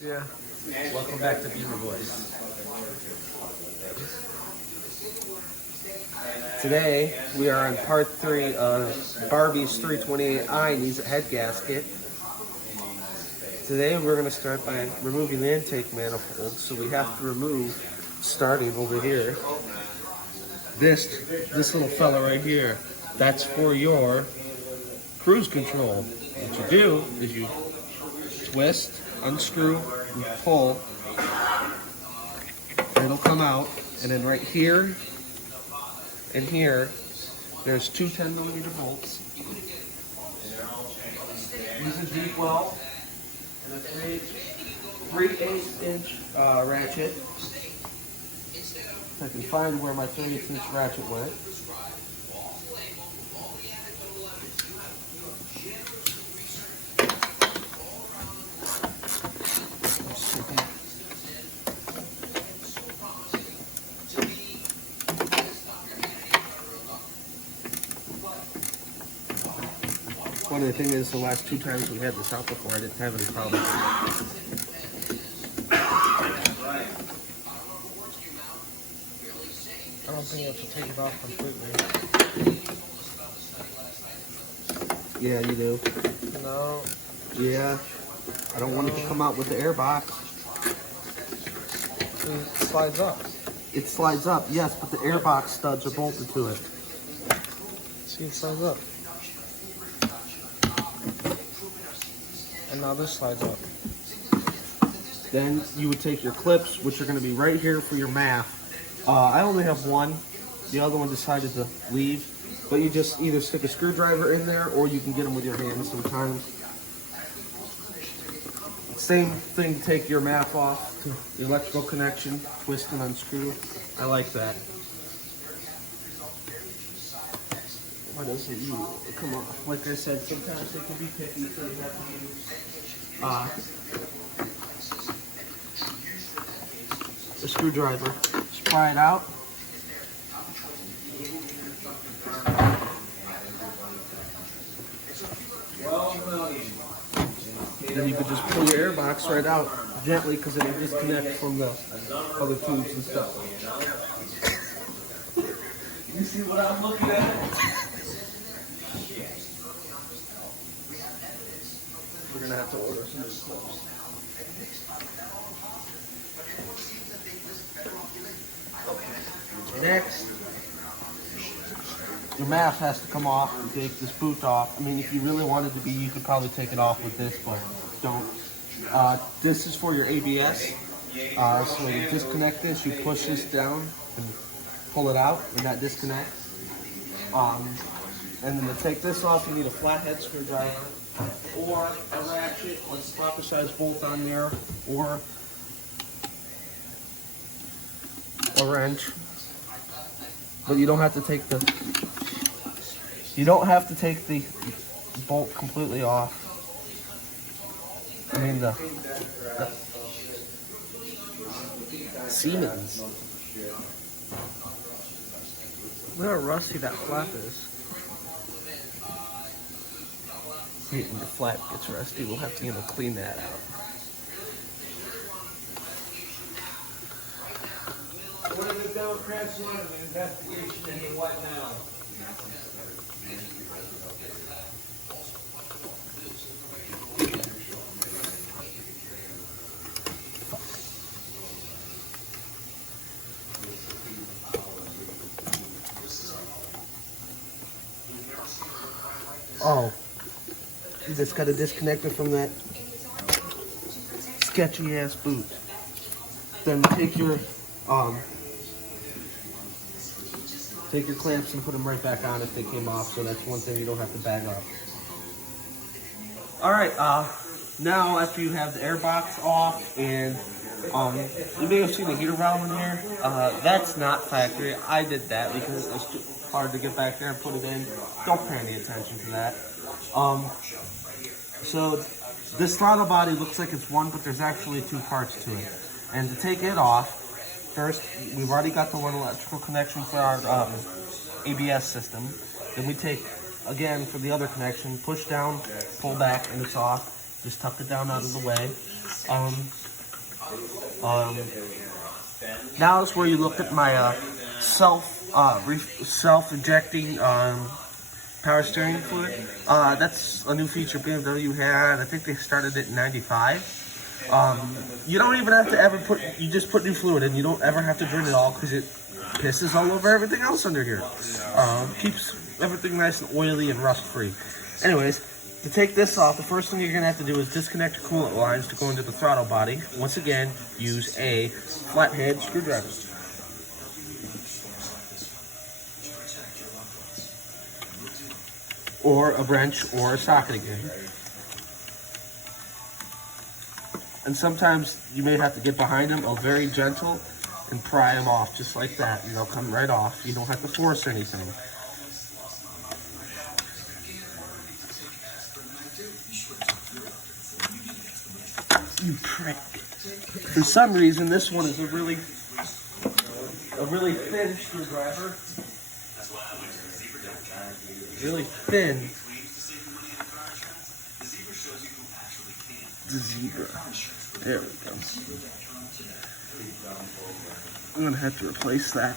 Yeah. Welcome back to Beaver Voice. Today we are on part 3 of Barbies 328i needs a head gasket. Today we're going to start by removing the intake manifold. So we have to remove, starting over here, this little fella right here. That's for your cruise control. What you do is you twist, unscrew, and pull. It'll come out, and then right here and here, there's two 10mm bolts. Use a D12 and a 3/8 inch ratchet. If I can find where my 3/8 inch ratchet went. One of the things is the last 2 times we had this out before, I didn't have any problems. I don't think you have to take it off completely. Yeah, you do. No. Yeah. I don't want it to come out with the air box. It slides up. It slides up, yes, but the air box studs are bolted to it. See, it slides up. And now this slides up. Then you would take your clips, which are going to be right here for your math. I only have one. The other one decided to leave. But you just either stick a screwdriver in there, or you can get them with your hands sometimes. Same thing, take your math off, the electrical connection, twist and unscrew. I like that. Why doesn't you come off? Like I said, sometimes they can be picky, so you have to use a screwdriver. Just pry it out. Then you could just pull your air box right out gently because it'll disconnect from the other tubes and stuff. You see what I'm looking at? We're gonna have to order some new clips. Next, your mask has to come off and take this boot off. I mean, if you really wanted to be, you could probably take it off with this, but don't. This is for your ABS. So you disconnect this, you push this down and pull it out, and that disconnects. And then to take this off, you need a flathead screwdriver, or a ratchet, or a proper size bolt on there, or a wrench. But you don't have to take the bolt completely off. I mean the Siemens. Look how rusty that flap is. When the flap gets rusty, we'll have to clean that out. What do the Democrats want? An investigation into what now? Oh, you just got to disconnect it from that sketchy ass boot. Then take your clamps and put them right back on if they came off. So that's one thing you don't have to bag up. All right, now after you have the air box off and you may have seen the heater valve in here. That's not factory. I did that because it was too hard to get back there and put it in. Don't pay any attention to that. So this throttle body looks like it's one, but there's actually 2 parts to it. And to take it off, first we've already got the one electrical connection for our ABS system. Then we take, again, for the other connection, push down, pull back, and it's off. Just tuck it down out of the way. Now is where you look at my self-injecting power steering fluid. That's a new feature BMW had. I think they started it in '95. You don't even have to ever you just put new fluid in. You don't ever have to drain it all because it pisses all over everything else under here. Keeps everything nice and oily and rust free. Anyways, to take this off, the first thing you're going to have to do is disconnect your coolant lines to go into the throttle body. Once again, use a flathead screwdriver. Or a wrench or a socket again. And sometimes you may have to get behind them, very gentle, and pry them off just like that, and they'll come right off. You don't have to force anything. You prick. For some reason, this one is a really thin screwdriver. Really thin. The zebra. There we go. I'm gonna have to replace that.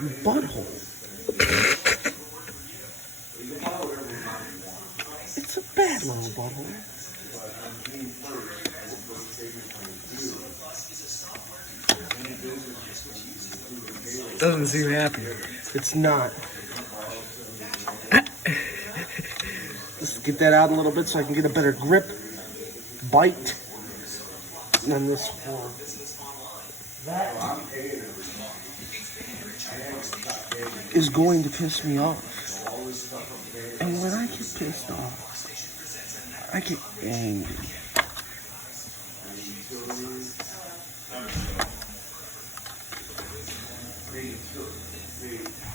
Your butthole. It's a bad little butthole. Doesn't seem happy. It's not. Let's get that out a little bit so I can get a better grip, bite, and then this form. That is going to piss me off. And when I get pissed off, I get angry.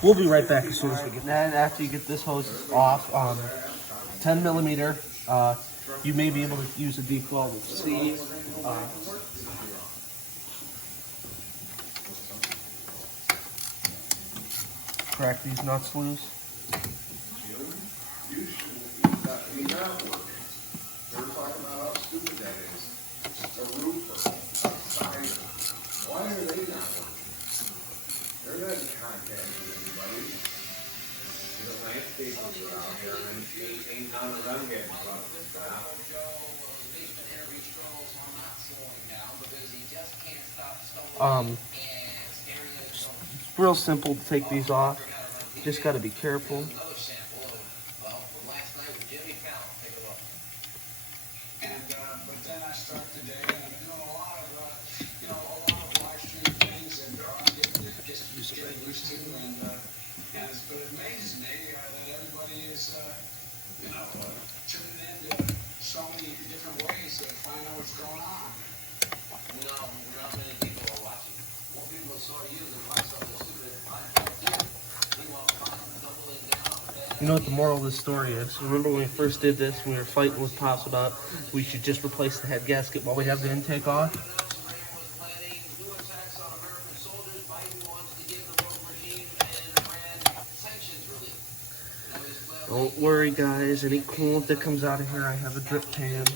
We'll be right back as soon as we get that. After you get this hose off, 10 millimeter, you may be able to use a D12C. Crack these nuts loose. Why are they not working? They're not in contact with anybody. The landscapers are out there and ain't on the run getting fucking stuff. It's real simple to take these off. Just got to be careful. But then I start the day and I'm doing a lot of live stream things and getting used to and but it amazes me that everybody is tuning in to so many different ways to find out what's going on. No, not many people are watching. More people saw you than I saw the stupid podcast. You know what the moral of this story is? Remember when we first did this, we were fighting with Pops about we should just replace the head gasket while we have the intake off? Don't worry guys, any coolant that comes out of here, I have a drip pan.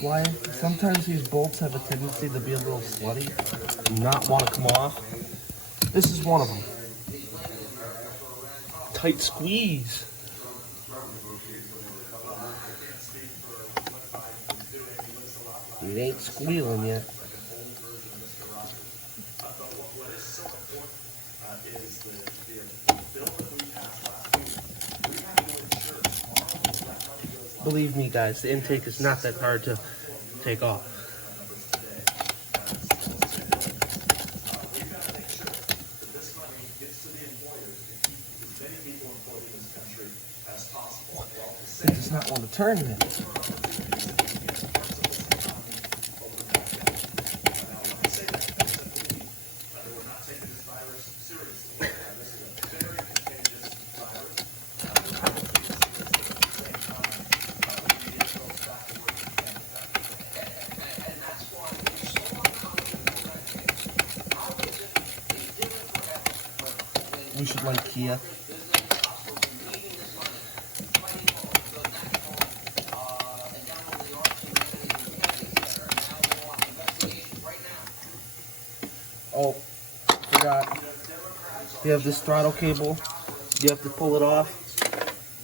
Why? Sometimes these bolts have a tendency to be a little slutty and not want to come off. This is one of them. Tight squeeze. It ain't squealing yet. Believe me, guys, the intake is not that hard to take off. It does not want to turn in it. We should like Kia. Oh, forgot. You have this throttle cable. You have to pull it off.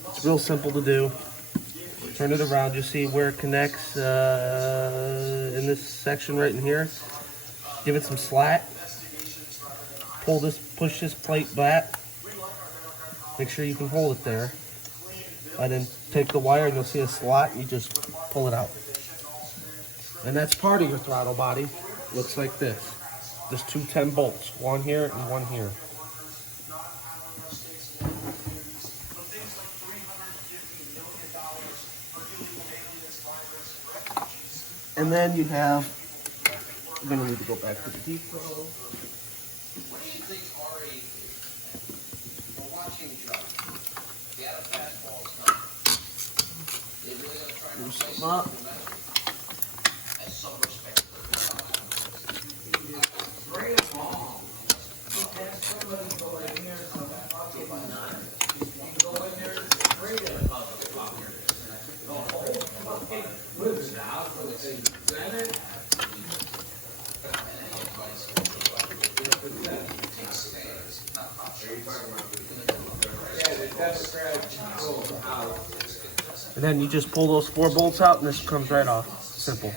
It's real simple to do. Turn it around. You see where it connects in this section right in here. Give it some slack. Pull this, push this plate back. Make sure you can hold it there. And then take the wire and you'll see a slot. You just pull it out. And that's part of your throttle body. Looks like this. There's two 10 bolts, one here and one here. And then you have, I'm gonna need to go back to the depot. What do you think, Ari, for watching Joe, he had a fastball stuff. They really gonna try to replace him Up. as some respect. Bring it home. Have somebody go in there, so that bucket none. You go in there, trade it above the bucket. The whole fucking lives now, so it's in Senate. Yeah, the Democrats pulled out. And then you just pull those 4 bolts out and this comes right off. Simple.